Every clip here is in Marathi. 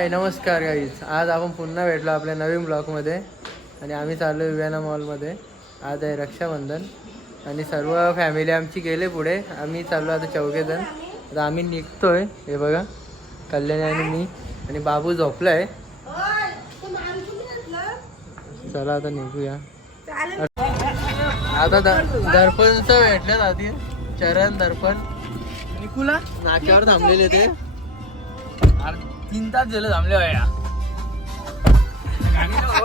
हाय नमस्कार गाईज आज आपण पुन्हा भेटलो आपल्या नवीन ब्लॉगमध्ये. आणि आम्ही चाललो विवेना मॉलमध्ये. आज आहे रक्षाबंधन. आणि सर्व फॅमिली आमची गेले पुढे. आम्ही चाललो आता चौघेजण. आता आम्ही निघतोय. हे बघा. कल्याणी आणि मी. आणि बाबू झोपलाय. चला आता निघूया. आता दर्पणचं भेटलं आधी. चरण दर्पण. निकुला? नाक्यावर थांबलेले ते. तीन तास झालं थांबले या.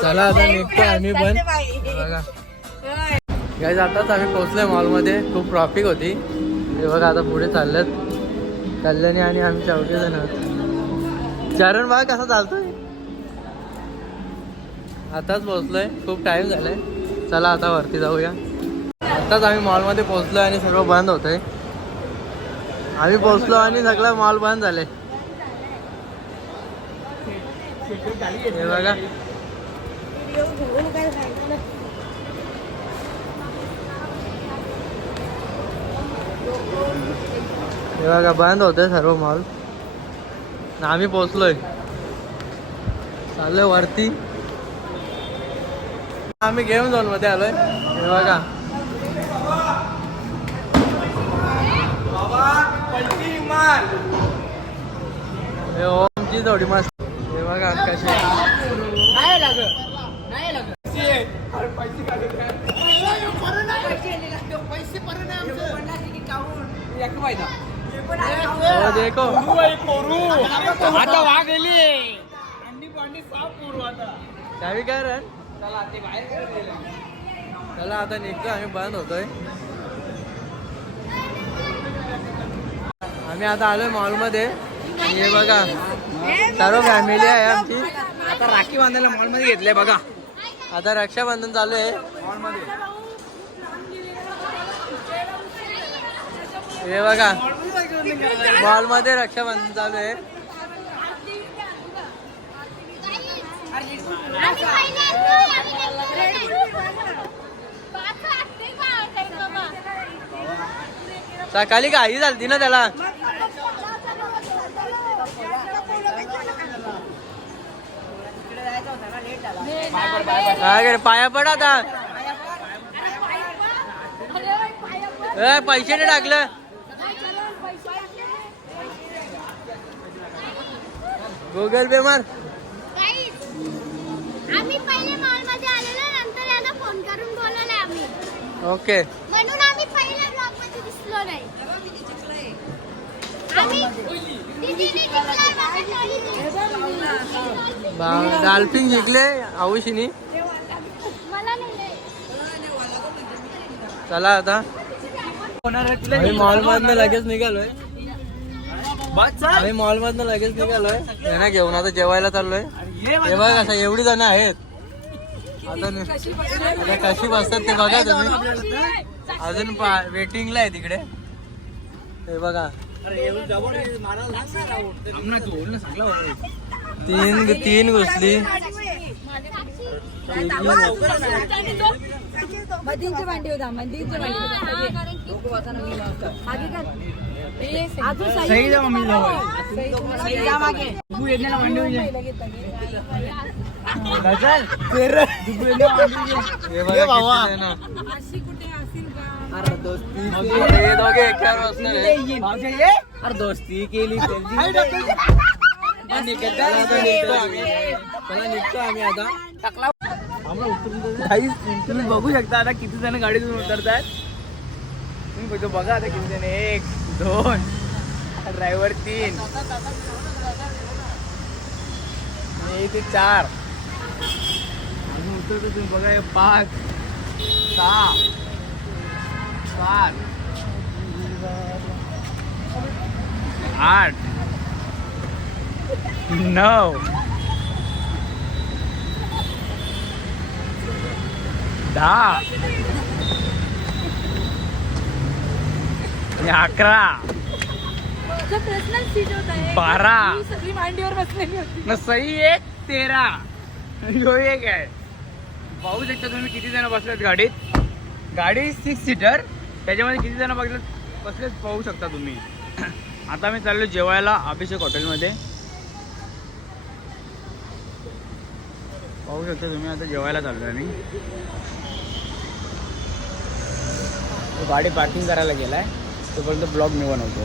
चला आता निघतो आम्ही पण. बघा. गाईज आताच आम्ही पोहोचलोय मॉलमध्ये खूप ट्रॉफिक होती. हे बघा आता पुढे चाललेत. कल्याणी आणि आम्ही चौघे जण आहोत. चरण बघा कसा चालतोय. आताच पोहोचलोय. खूप टाइम झालाय. चला आता वरती जाऊया. आताच आम्ही मॉलमध्ये पोहोचलोय आणि सर्व बंद होतंय. आम्ही पोहोचलो आणि सगळं मॉल बंद झाले हे बघा. हे बघा बंद होते सर्व मॉल आम्ही पोचलोय चाललोय वरती. आम्ही गेम झोनमध्ये आलोय. हे बघा. ओमची थोडी मस्त. बघा कशी लाग पैसे आता वाघ गेली अंडी पांडी साफ करू आता काय रे? चला ते बाहेर चला आता निघतो आम्ही बंद होतोय. आम्ही आता आलोय मॉलमध्ये आणि हे बघा. सर्व फॅमिली आहे आमची. आता राखी बांधायला मॉलमध्ये घेतले बघा. आता रक्षाबंधन चालू आहे. मॉल हे बघा. मॉलमध्ये रक्षाबंधन चालू आहे. सकाळी काही झालती ना त्याला. काय पाया पड आता. पैसे नाही टाकलं. गुगल पे मार. आम्ही पहिले आलेलो नंतर यांना फोन करून बोलवलंय आम्ही ओके म्हणून आम्ही पहिल्या ब्लॉगमध्ये दिसलो नाही आम्ही दीदीने बाबा बा- डाल्फिन जिंकले आऊशीनी चला आता. मॉल मधनं लगेच निघालोय. आम्ही मॉल मधनं लगेच निघालोय. हे ना घेऊन आता जेवायला चाललोय. हे बघा कसं एवढी जण आहेत. आता कशी बसतात ते बघा तुम्ही. अजून वेटिंगला आहे तिकडे. हे बघा. तीन तीन घुसली. मधींची भांडी होता. अरे दोस्ती केली. तुम्ही बघू शकता आता किती जण गाडीतून उतरतात तुम्ही बघा आता किती जण. एक दोन ड्रायव्हर तीन. एक चार. अजून उतरतो तुम्ही बघा. पाच सहा सात आठ नऊ दहा आणि अकरा बारा. सगळी मांडीवर बसलेली होती. न सही एक तेरा. ह्यो एक आहे. पाहू शकता तुम्ही किती जण बसलेत गाडीत. गाडी सिक्स सीटर त्याच्यामध्ये किती जण बसलेत बसलेत पाहू शकता तुम्ही. आता मी चाललो जेवायला अभिषेक हॉटेलमध्ये पाहू शकता तुम्ही आता जेवायला चाललो आम्ही. तो गाडी पार्किंग करायला गेलाय. तोपर्यंत ब्लॉग मी बनवतो.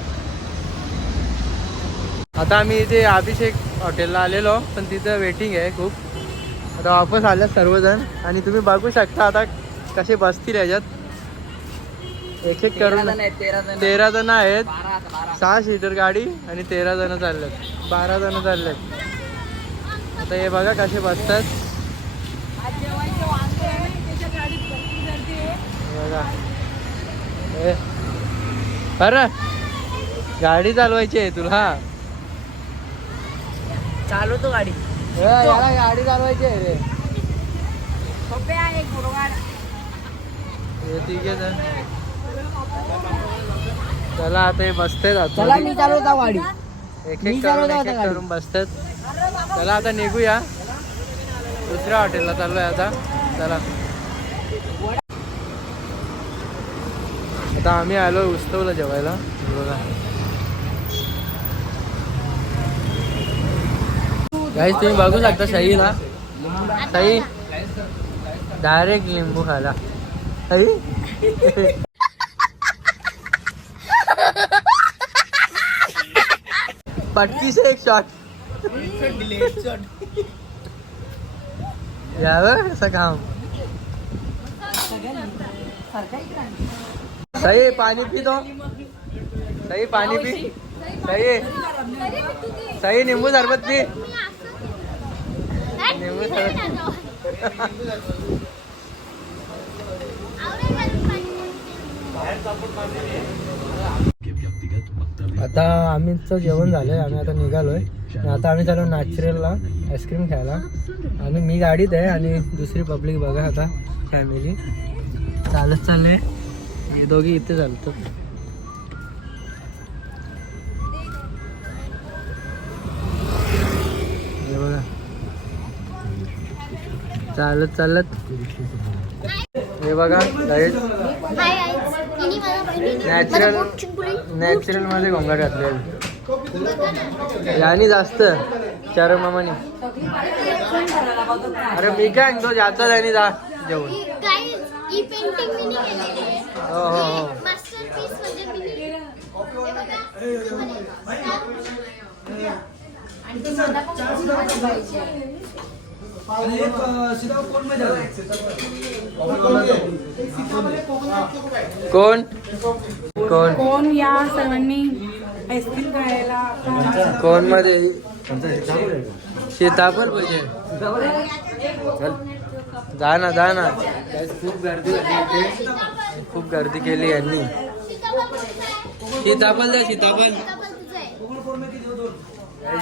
आता आम्ही इथे अभिषेक हॉटेलला आलेलो पण तिथं वेटिंग आहे खूप. आता वापस आले सर्वजण. आणि तुम्ही बघू शकता आता कसे बसतील याच्यात एक एक करून तेरा जण. आहेत. सहा सीटर गाडी आणि तेरा जण चाललेत. बारा जण चाललेत. आता हे बघा कसे बसतात आज जेवायचं वांदे आहे ना, त्याच्या गाडीत भरपूर गर्दी आहे. हे बघा ए अरे गाडी चालवायची आहे तुला हा. चालवतो गाडी. याला गाडी चालवायची आहे रे. सोपे आहे. हे चला आता हे बसते चला मी चालवता गाडी. एक एक करून एक एक. करून बसतात. चला आता निघूया. दुसऱ्या हॉटेलला चाललोय आता. चला. आता आम्ही आलो उत्सवला जेवायला. बघा. गाईस तुम्ही बघू शकता शाहीला शाही? डायरेक्ट लिंबू खाला शाही? पटकी से एक शॉट यावं असं काम? सही पाणी पी तो। सही पाणी पी। सही। सही निंबू सरबत पी। निंबू सरबत आता आम्हीचं जेवण झालंय आम्ही आता निघालोय. आता आम्ही चालू नॅचरलला आईस्क्रीम खायला. आणि मी गाडीत आहे आणि दुसरी पब्लिक बघा आता फॅमिली. चालत चालले. हे दोघी इथे चालतात हे बघा. चालत चालत. हे बघा गाईड नॅचरल नॅचरलमध्ये घोंगा घातले यानी जास्त चार मामानी. अरे मी काय म्हणतो ज्याचा त्याने जा जेवण. मी कोण? कोण? कोण या सर्वांनी आईस्क्रीम खायला कोणमध्ये सीताफळ पाहिजे जा ना जा ना. खूप गर्दी होती इथे. खूप गर्दी केली यांनी. सीताफल द्या सीताफल.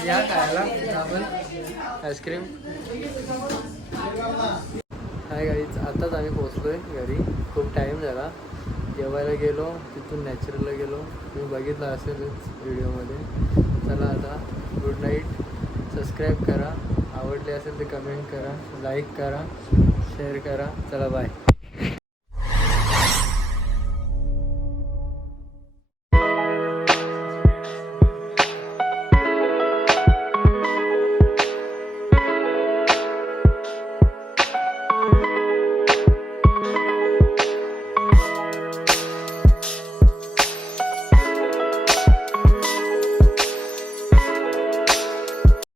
या खायला सीताफळ आईस्क्रीम. हाय गाईच आताच आम्ही पोहोचलोय घरी. खूप टाईम झाला. जेवायला गेलो तिथून नॅचरलला गेलो. तुम्ही बघितलं असेलच व्हिडिओमध्ये चला आता गुड नाईट सबस्क्राईब करा. आवडले असेल तर कमेंट करा लाईक करा शेअर करा. चला बाय